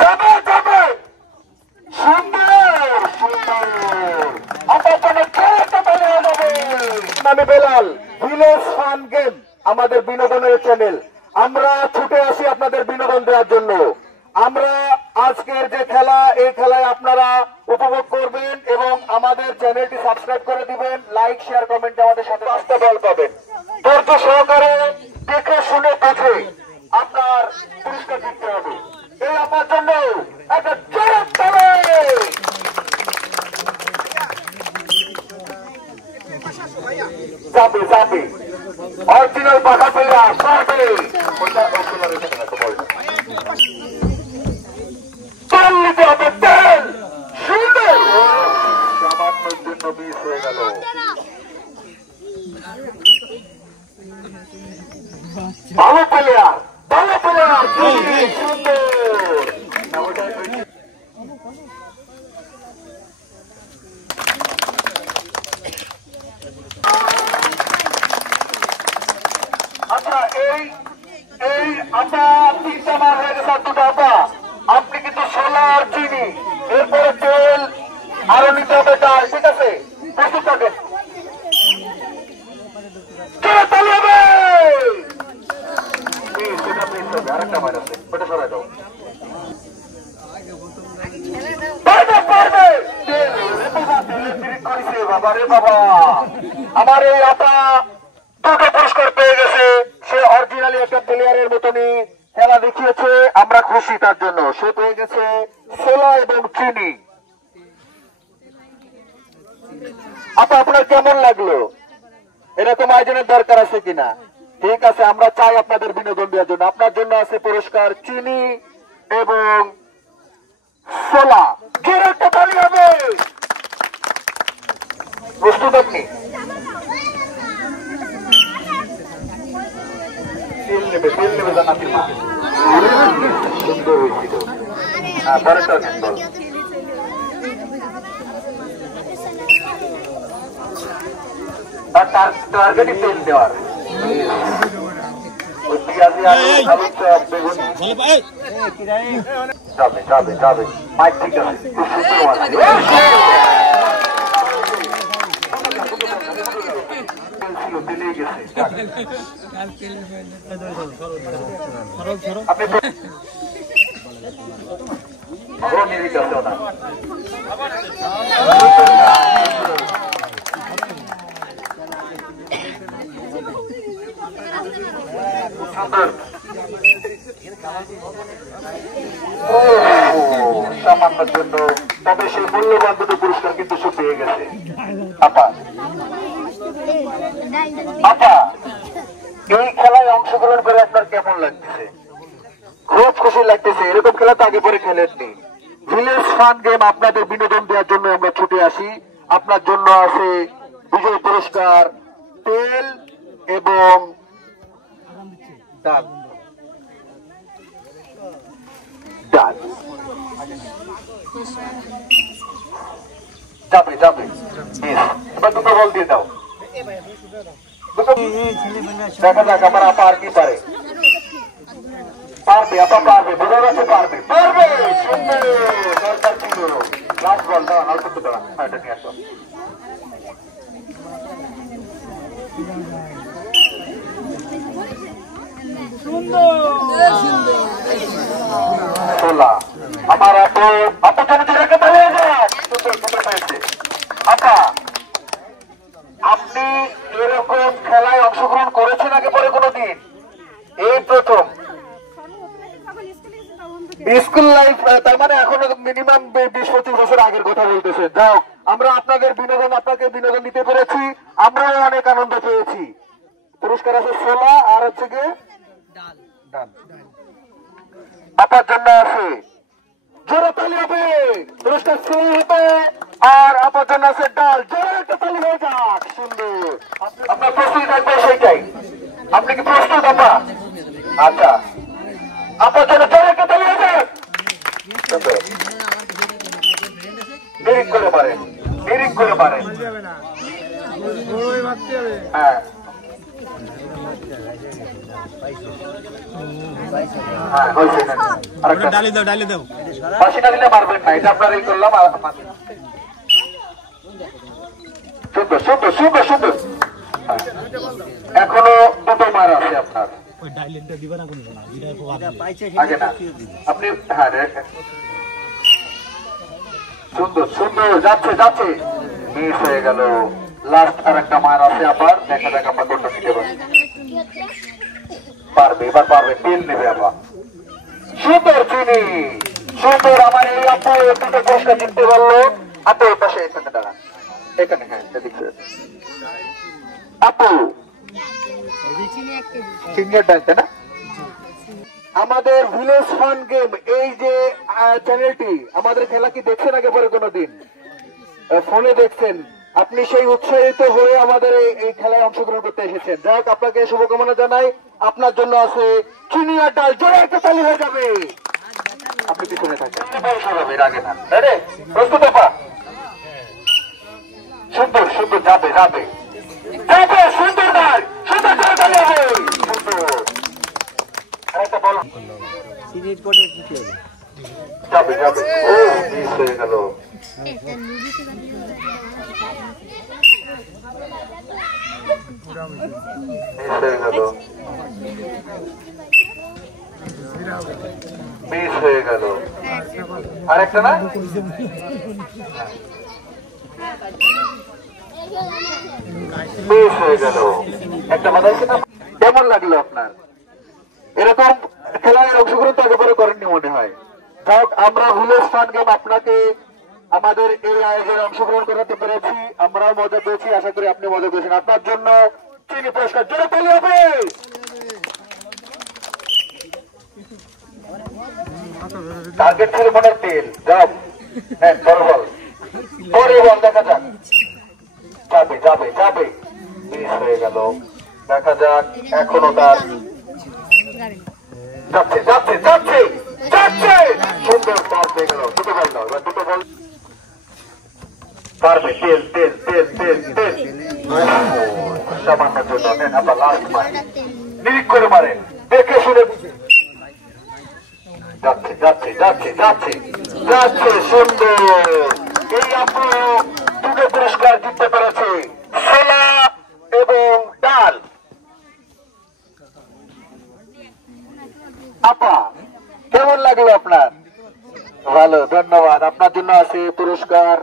যাবে যাবে সুন্দর সুন্দর আপনার খেলাটা ভালো হবে। আমি বেলাল, ভিলেজ ফান গেম আমাদের বিনোদনের চ্যানেল। আমরা ছুটে আসি আপনাদের বিনোদন দেওয়ার জন্য। আমরা আজকের যে খেলা, এই খেলায় আপনারা উপভোগ করবেন এবং আমাদের চ্যানেলটি সাবস্ক্রাইব করে দিবেন, লাইক শেয়ার কমেন্টে আমাদের সাথে আসতে বল পাবেন। ধৈর্য সহকারে দেখে শুনে বুঝে আপনার পুরস্কার জিততে হবে। এই আপনার জন্য একটা জোরে তালি। যাবে যাবে অরিজিনাল পাখা পেলা পারবে। তেল নিতে হবে, তেল। সুন্দর সামান্যের জন্য মিস হয়ে গেল। ভালো প্লেয়ার, ভালো প্লেয়ার, সুন্দর। আচ্ছা, এই আপা তিনটা মার হয়ে গেছে, দুটো আপা। আপনি কিন্তু সোলার চিনি, এরপরে তেল, আরো নিতে হবে ডাল, ঠিক আছে? প্রস্তুত থাকেন। আরেকটা মার আছে, ওটা সরাই দাও। বাবা রে বাবা, আমার এই আপা দুটো পুরস্কার পেয়ে গেছে। সে অরিজিনালি একটা প্লেয়ারের মতনই খেলা দেখিয়েছে, আমরা খুশি তার জন্য। সে পেয়ে গেছে সোলা এবং চিনি। আপা, আপনার কেমন লাগলো? এরকম আয়োজনের দরকার আছে কিনা? ঠিক আছে, আমরা চাই আপনাদের বিনোদন দেওয়ার জন্য। আপনার জন্য আছে পুরস্কার চিনি এবং সোলা। একটা তালি হবে। প্রস্তুত আপনি? তেল নেবে, তেল নেবে জানাতির মা। সুন্দর হয়েছিল। হ্যাঁ, পরেরটা নেন বল। টার্গেটই তেল দেওয়ার। যাবে যাবে যাবে, মাইক ঠিক আছে, খুব সুন্দর আছে। সামান্যের জন্য, তবে সেই মূল্যবান দুটো পুরস্কার কিন্তু সে পেয়ে গেছে। আপা, আপা, এই খেলায় অংশগ্রহণ করে আপনার কেমন লাগতেছে? খুব খুশি লাগতেছে। এরকম খেলা তো আগে পরে খেলেননি। ভিলেজ ফান গেম আপনাদের বিনোদন দেওয়ার জন্য আমরা ছুটে আসি। আপনার জন্য আছে বিজয় পুরস্কার, তেল এবং ডাল। ডাল যাবে যাবে। এবার দুটো বল দিয়ে দাও। দেখা যাক আমার আপা আর কি পারে। পারবে, আপা পারবে, বোঝা যাচ্ছে পারবে, পারবে। সুন্দর, দরকার ছিল। লাস্ট বল দাও, অল্প একটু দাঁড়া। এটা নিয়ে আসো। সোলা আমার আপু, আপু তুমি রেখে পালিয়ে যান। সুন্দর, সুন্দর পেয়েছে। আপা, আপনি এরকম খেলায় অংশগ্রহণ করেছেন আগে পরে কোনোদিন? এই প্রথম স্কুল লাইফ, তার মানে এখনো মিনিমাম 20-25 বছর আগের কথা বলতেছেন। যাও, আমরা আপনাদের বিনোদন, আপনাকে বিনোদন দিতে পেরেছি, আমরাও অনেক আনন্দ পেয়েছি। পুরস্কার আছে সোলা আর হচ্ছে গিয়ে ডাল। আপার জন্য আছে জোরে তালি হবে, পুরস্কার সোলা হবে, আর আপার জন্য আছে ডাল। জোরে একটা তালি হয়ে যাক। সুন্দর, আপনার প্রস্তুতি থাকবে সেইটাই। আপনি কি প্রস্তুত আপা? আচ্ছা, আপনার জন্য জোরে একটা তালি হয়ে যাক। নিরিখ করে পারেন, নিরিখ করে পারেন। হ্যাঁ, হয়েছে। ডালি দাও বাসিটা দিলে মারবেন না, এটা আপনার এই করলাম। সুন্দর সুন্দর সুন্দর সুন্দর। এখনো দুটো মার আছে আপনার আগে না আপনি। হ্যাঁ সুন্দর সুন্দর যাচ্ছে যাচ্ছে, মিস হয়ে গেল। লাস্ট আর একটা মার আছে আবার, দেখা যাক আপনার কোনটা নিতে পারবে। এবার পারবে, তেল নেবে আবার। সুন্দর চিনি সুন্দর। আমার এই আপু দুটো পুরস্কার জিততে পারলো। আপু এই পাশে এখানে দাঁড়ান, এখানে। হ্যাঁ আপু সিনিয়র ডাকতে না। আমাদের ভিলেজ ফান গেম এই যে চ্যানেলটি, আমাদের খেলা কি দেখছেন আগে পরে কোনোদিন? ফোনে দেখছেন, আপনি সেই উৎসাহিত হয়ে আমাদের এই খেলায় অংশগ্রহণ করতে এসেছেন। যাই হোক, আপনাকে শুভকামনা জানাই। আপনার জন্য আছে চিনিয়ার ডাল। জোরে একটা তালি হয়ে যাবে। আপনি পিছনে থাকেন, আগে না। প্রস্তুত আপা? সুন্দর সুন্দর, যাবে যাবে যাবে। সুন্দর ডাল, সুন্দর জোরে তালি হবে। সুন্দর আরেকটা বল। যাবে যাবে। ও মিস হয়ে গেল। মিস হয়ে গেল। আরেকটা না, মিস হয়ে গেল। একটা বাজাইছে না। কেমন লাগলো আপনার? এরকম খেলায় অংশগ্রহণ তো একেবারে করেননি মনে হয়। যাই হোক, আমরা ভিলেজ ফান গেম আপনাকে আমাদের এই আয়োজনে অংশগ্রহণ করাতে পেরেছি। আমরাও মজা পেয়েছি, আশা করি আপনি মজা পেয়েছেন। আপনার জন্য চিনি পুরস্কার। জোরে তালি হবে। টার্গেট ছিল মনে তেল। যাও, হ্যাঁ বড় বল, পরে বল, দেখা যাক। যাবে যাবে যাবে। মিস হয়ে গেল। দেখা যাক, এখনো তার যাচ্ছে যাচ্ছে যাচ্ছে যাচ্ছে। সুন্দর বল পেয়ে গেল। দুটো বল দাও, এবার দুটো বল পারবে। তেল তেল তেল তেল তেল। সামান্যের জন্য নেন আপনার লাস্ট মার। নিরিখ করে মারেন, দেখে শুনে। যাচ্ছে যাচ্ছে যাচ্ছে যাচ্ছে যাচ্ছে। সুন্দর। এই আপু দুটো পুরস্কার জিততে পেরেছে, ছোলা এবং ডাল। আপা কেমন লাগলো আপনার? ভালো, ধন্যবাদ। আপনার জন্য আছে পুরস্কার।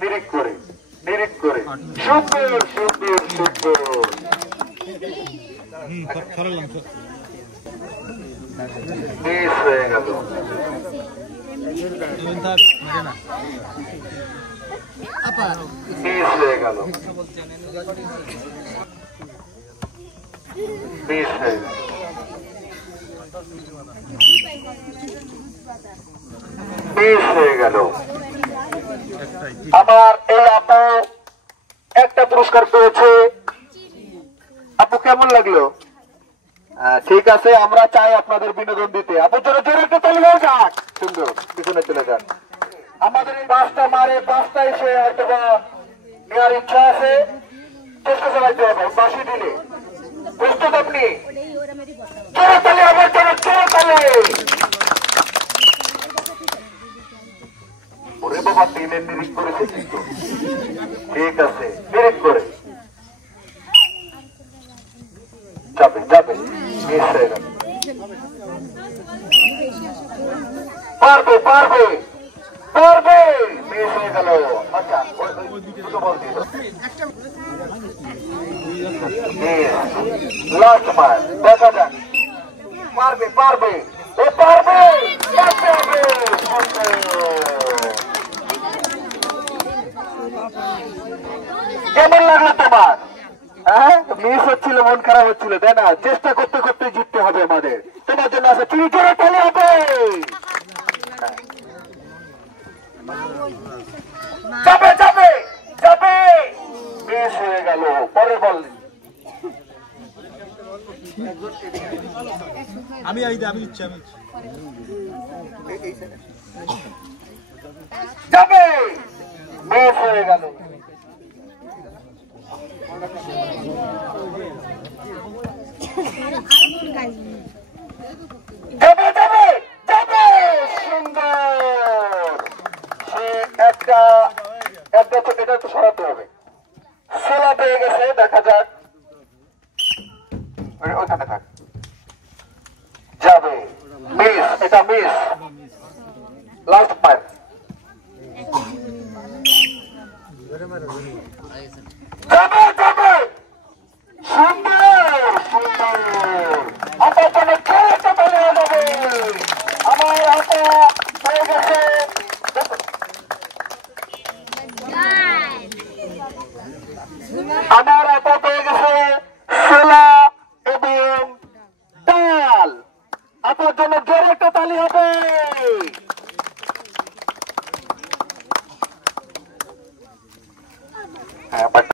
নিরিখ করে নিরিখ করে। সুন্দর সুন্দর সুন্দর। মিস হয়ে গেল। মিস হয়ে গেল। মিস হয়ে গেল। মিস হয়ে গেল। আমার এই আপু একটা পুরস্কার পেয়েছে। আপু কেমন লাগলো? ঠিক আছে, আমরা চাই আপনাদের বিনোদন দিতে। আপুর জন্য জোরে একটা তালি হয়ে যাক। সুন্দর, পিছনে চলে যান। আমাদের এই বাসটা মারে, বাসটা এসে হয়তো বা নেওয়ার ইচ্ছা আছে, চেষ্টা চালাইতে হবে। বাসি দিলে প্রস্তুত আপনি? জোরে তালি আমার জন্য, জোরে তালি। ওরে বাবা, তেলের নিরিখ করেছে কিন্তু। ঠিক আছে, নিরিখ করে যাবে যাবে। মিস হয়ে গেল। পারবে পারবে পারবে। মিস হয়ে গেল। আচ্ছা, দুটো বল দিল। লাস্ট মার, দেখা যাক। পারবে পারবে ও পারবে। কেমন লাগলো তোমার? হ্যাঁ, মিস হচ্ছিল, মন খারাপ হচ্ছিল, তাই না? চেষ্টা করতে করতে জিততে হবে আমাদের। তোমার জন্য আছে তুমি জোরে তালি হবে। যাবে যাবে যাবে। মিস হয়ে গেল। পরে বল। আমি দিচ্ছি। যাবে। মিস হয়ে গেল। যাবে যাবে যাবে সুন্দর সে একটা এটা একটু সরাতে হবে সোলা পেয়ে গেছে দেখা যাক ওইখানে থাক যাবে মিস এটা মিস লাস্ট পার যাবে যাবে সুন্দর সুন্দর আপনার জন্য খেলতে বলে যাবে আমার হাতে হয়ে গেছে আমার